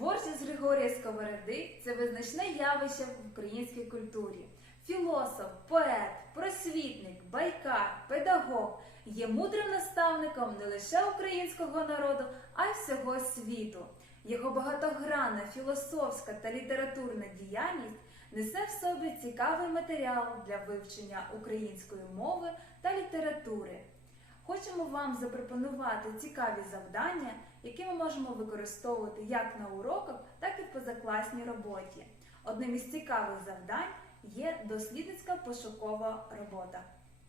Творчість Григорія Сковороди це визначне явище в українській культурі. Філософ, поет, просвітник, байкар, педагог є мудрим наставником не лише українського народу, а й всього світу. Його багатогранна філософська та літературна діяльність несе в собі цікавий матеріал для вивчення української мови та літератури. Хочемо вам запропонувати цікаві завдання, які ми можемо використовувати як на уроках, так і в позакласній роботі. Одним із цікавих завдань є дослідницька пошукова робота.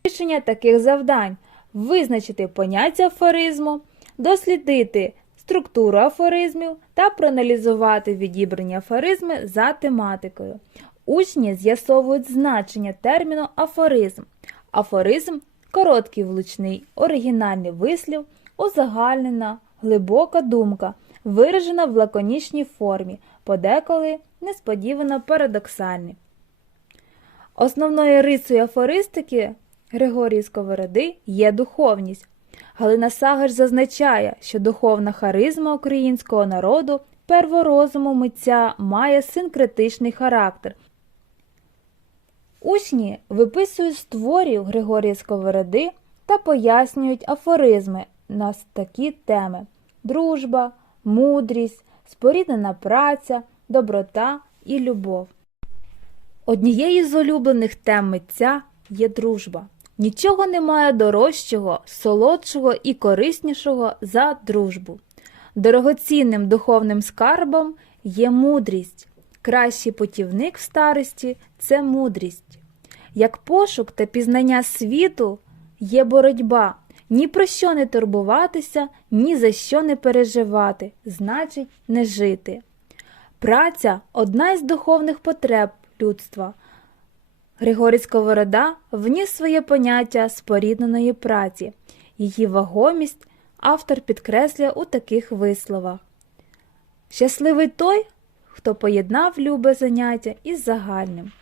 Рішення таких завдань визначити поняття афоризму, дослідити структуру афоризмів та проаналізувати відібрані афоризми за тематикою. Учні з'ясовують значення терміну афоризм. Афоризм короткий влучний, оригінальний вислів, узагальнена, глибока думка, виражена в лаконічній формі, подеколи несподівано парадоксальний. Основною рисою афористики Григорії Сковороди є духовність. Галина Сагаш зазначає, що духовна харизма українського народу перворозуму митця має синкретичний характер. Учні виписують з творів Григорія Сковороди та пояснюють афоризми на такі теми: дружба, мудрість, споріднена праця, доброта і любов. Однією з улюблених тем митця є дружба. Нічого немає дорожчого, солодшого і кориснішого за дружбу. Дорогоцінним духовним скарбом є мудрість. Кращий путівник в старості це мудрість. Як пошук та пізнання світу є боротьба, ні про що не турбуватися, ні за що не переживати, значить не жити. Праця одна із духовних потреб людства. Григорій Сковорода вніс своє поняття спорідненої праці. Її вагомість автор підкреслює у таких висловах. Щасливий той, хто поєднав любе заняття із загальним.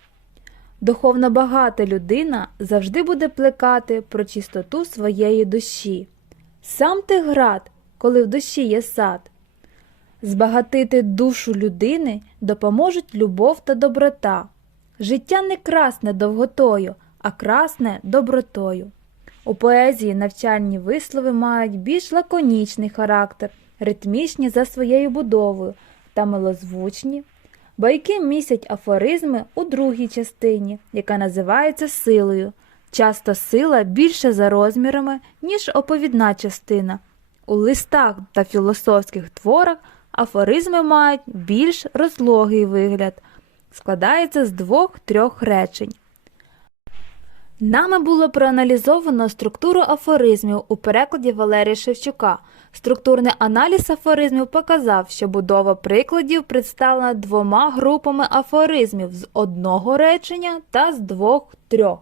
Духовно багата людина завжди буде плекати про чистоту своєї душі. Сам ти град, коли в душі є сад. Збагатити душу людини допоможуть любов та доброта. Життя не красне довготою, а красне добротою. У поезії навчальні вислови мають більш лаконічний характер, ритмічні за своєю будовою та милозвучні. Байки містять афоризми у другій частині, яка називається силою. Часто сила більша за розмірами, ніж оповідна частина. У листах та філософських творах афоризми мають більш розлогий вигляд, складається з двох-трьох речень. Нами було проаналізовано структуру афоризмів у перекладі Валерія Шевчука. Структурний аналіз афоризмів показав, що будова прикладів представлена двома групами афоризмів з одного речення та з двох-трьох.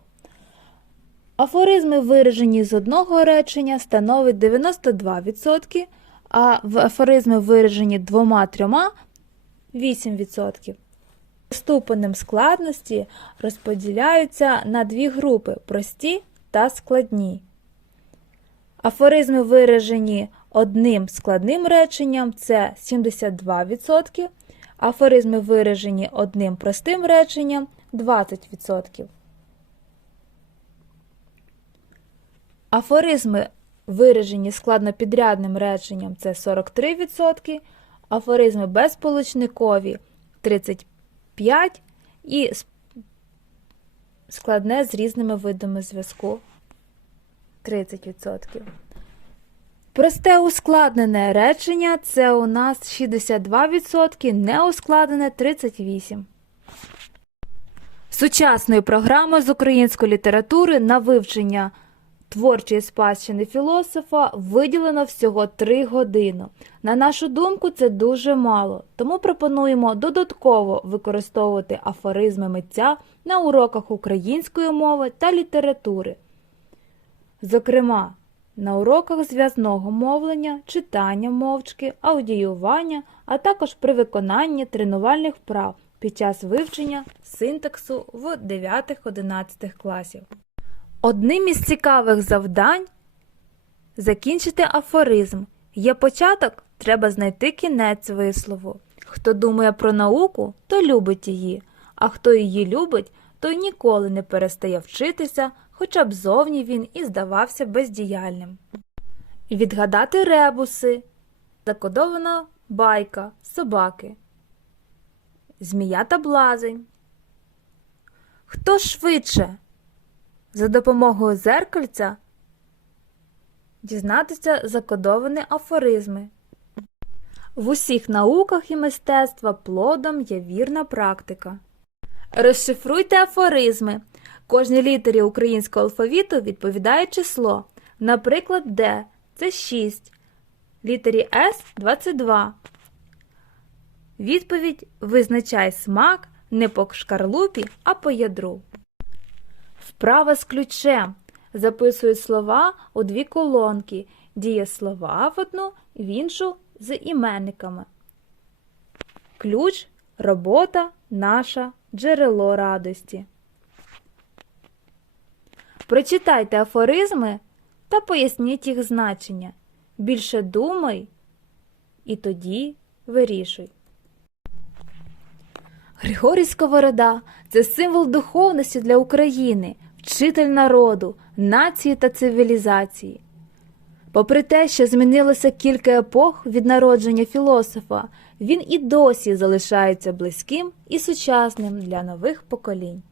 Афоризми, виражені з одного речення, становить 92%, а в афоризми, виражені двома-трьома 8%. Ступенем складності розподіляються на дві групи прості та складні. Афоризми, виражені одним складним реченням, це 72%, афоризми, виражені одним простим реченням 20%. Афоризми, виражені складнопідрядним реченням, це 43%, афоризми безполучникові 35%. 5 і складне з різними видами зв'язку 30%. Просте ускладнене речення це у нас 62%, неускладнене 38%. Сучасною програмою з української літератури на вивчення творчої спадщини філософа виділено всього 3 години. На нашу думку, це дуже мало, тому пропонуємо додатково використовувати афоризми митця на уроках української мови та літератури. Зокрема, на уроках зв'язного мовлення, читання мовчки, аудіювання, а також при виконанні тренувальних вправ під час вивчення синтаксу в 9-11 класів. Одним із цікавих завдань закінчити афоризм. Є початок, треба знайти кінець вислову. Хто думає про науку, то любить її, а хто її любить, той ніколи не перестає вчитися, хоча б зовні він і здавався бездіяльним. Відгадати ребуси, закодована байка, собаки, змія та блазень. Хто швидше? За допомогою зеркальця дізнатися закодовані афоризми. В усіх науках і мистецтва плодом є вірна практика. Розшифруйте афоризми. Кожній літері українського алфавіту відповідає число. Наприклад, Д це 6, літері С 22. Відповідь визначай смак не по шкарлупі, а по ядру. Вправа з ключем. Записують слова у дві колонки, дієслова в одну, в іншу з іменниками. Ключ, робота, наша, джерело радості. Прочитайте афоризми та поясніть їх значення. Більше думай і тоді вирішуй. Григорій Сковорода це символ духовності для України, вчитель народу, нації та цивілізації. Попри те, що змінилося кілька епох від народження філософа, він і досі залишається близьким і сучасним для нових поколінь.